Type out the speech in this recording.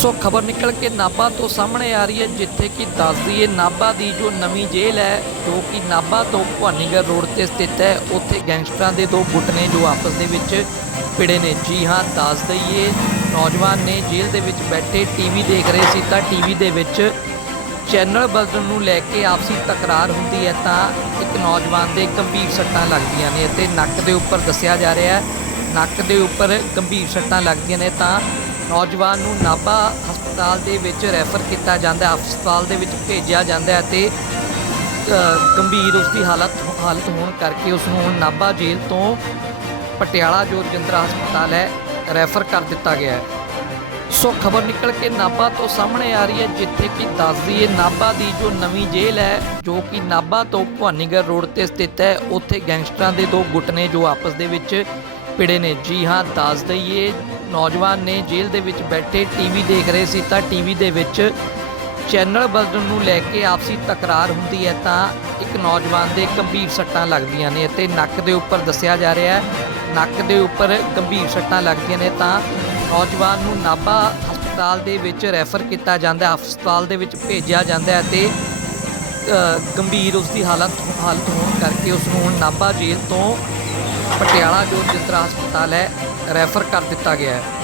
ਸੋ ਖਬਰ ਨਿਕਲ ਕੇ ਨਾਭਾ ਤੋਂ ਸਾਹਮਣੇ ਆ ਰਹੀ ਹੈ, ਜਿੱਥੇ ਕਿ ਦੱਸਦੀ ਹੈ ਨਾਭਾ ਦੀ ਜੋ ਨਵੀਂ ਜੇਲ੍ਹ ਹੈ, ਜੋ ਕਿ ਨਾਭਾ ਤੋਂ ਭਵਾਨੀਗੜ੍ਹ ਰੋਡ ਤੇ ਸਥਿਤ ਹੈ, ਉੱਥੇ ਗੈਂਗਸਟਰਾਂ ਦੇ ਦੋ ਗੁੱਟ ਨੇ ਜੋ ਆਪਸ ਦੇ ਵਿੱਚ ਭਿੜੇ ਨੇ। ਜੀ ਹਾਂ, ਦੱਸ ਦਈਏ, ਨੌਜਵਾਨ ਨੇ ਜੇਲ੍ਹ ਦੇ ਵਿੱਚ ਬੈਠੇ ਟੀਵੀ ਦੇਖ ਰਹੇ ਸੀ ਤਾਂ ਟੀਵੀ ਦੇ ਵਿੱਚ ਚੈਨਲ ਬਦਲਣ ਨੂੰ ਲੈ ਕੇ ਆਪਸੀ ਤਕਰਾਰ ਹੁੰਦੀ ਹੈ ਤਾਂ ਇੱਕ ਨੌਜਵਾਨ ਦੇ ਗੰਭੀਰ ਸੱਟਾਂ ਲੱਗਦੀਆਂ ਨੇ ਅਤੇ ਨੱਕ ਦੇ ਉੱਪਰ ਦੱਸਿਆ ਜਾ ਰਿਹਾ ਹੈ, ਨੱਕ ਦੇ ਉੱਪਰ ਗੰਭੀਰ ਸੱਟਾਂ ਲੱਗਦੀਆਂ ਨੇ ਤਾਂ ਨੌਜਵਾਨ ਨੂੰ ਨਾਭਾ ਹਸਪਤਾਲ ਦੇ ਵਿੱਚ ਰੈਫਰ ਕੀਤਾ ਜਾਂਦਾ ਹਸਪਤਾਲ ਦੇ ਵਿੱਚ ਭੇਜਿਆ ਜਾਂਦਾ ਹੈ ਤੇ ਗੰਭੀਰ ਉਸ ਦੀ ਹਾਲਤ ਹਾਲਤ ਹੋਣ ਕਰਕੇ ਉਸ ਨੂੰ ਨਾਭਾ ਜੇਲ੍ਹ ਤੋਂ ਪਟਿਆਲਾ ਜੋ ਰਜਿੰਦਰਾ ਹਸਪਤਾਲ ਹੈ, ਰੈਫਰ ਕਰ ਦਿੱਤਾ ਗਿਆ ਹੈ। ਸੋ ਖਬਰ ਨਿਕਲ ਕੇ ਨਾਭਾ ਤੋਂ ਸਾਹਮਣੇ ਆ ਰਹੀ ਹੈ, ਜਿੱਥੇ ਕਿ ਦੱਸਦੀ ਹੈ ਨਾਭਾ ਦੀ ਜੋ ਨਵੀਂ ਜੇਲ੍ਹ ਹੈ, ਜੋ ਕਿ ਨਾਭਾ ਤੋਂ ਭਵਾਨੀਗੜ੍ਹ ਰੋਡ ਤੇ ਸਥਿਤ ਹੈ, ਉੱਥੇ ਗੈਂਗਸਟਰਾਂ ਦੇ ਦੋ ਗੁੱਟ ਨੇ ਜੋ ਆਪਸ ਦੇ ਵਿੱਚ ਪਿੜੇ ਨੇ। ਜੀ ਹਾਂ, ਦੱਸ ਦਈਏ ਨੌਜਵਾਨ ਨੇ ਜੇਲ੍ਹ ਦੇ ਵਿੱਚ ਬੈਠੇ ਟੀਵੀ ਦੇਖ ਰਹੇ ਸੀ ਤਾਂ ਟੀਵੀ ਦੇ ਵਿੱਚ ਚੈਨਲ ਬਦਲਣ ਨੂੰ ਲੈ ਕੇ ਆਪਸੀ ਤਕਰਾਰ ਹੁੰਦੀ ਹੈ ਤਾਂ ਇੱਕ ਨੌਜਵਾਨ ਦੇ ਗੰਭੀਰ ਸੱਟਾਂ ਲੱਗਦੀਆਂ ਨੇ ਅਤੇ ਨੱਕ ਦੇ ਉੱਪਰ ਦੱਸਿਆ ਜਾ ਰਿਹਾ ਹੈ, ਨੱਕ ਦੇ ਉੱਪਰ ਗੰਭੀਰ ਸੱਟਾਂ ਲੱਗਦੀਆਂ ਨੇ ਤਾਂ ਨੌਜਵਾਨ ਨੂੰ ਨਾਭਾ ਹਸਪਤਾਲ ਦੇ ਵਿੱਚ ਰੈਫਰ ਕੀਤਾ ਜਾਂਦਾ ਹਸਪਤਾਲ ਦੇ ਵਿੱਚ ਭੇਜਿਆ ਜਾਂਦਾ ਹੈ ਤੇ ਗੰਭੀਰ ਉਸ ਦੀ ਹਾਲਤ ਹਾਲਤ ਹੋਣ ਕਰਕੇ ਉਸ ਨੂੰ ਹੁਣ ਨਾਭਾ ਜੇਲ੍ਹ ਤੋਂ ਪਟਿਆਲਾ ਜੋ ਰਜਿੰਦਰਾ ਹਸਪਤਾਲ ਹੈ ਰੈਫਰ ਕਰ ਦਿੱਤਾ ਗਿਆ ਹੈ।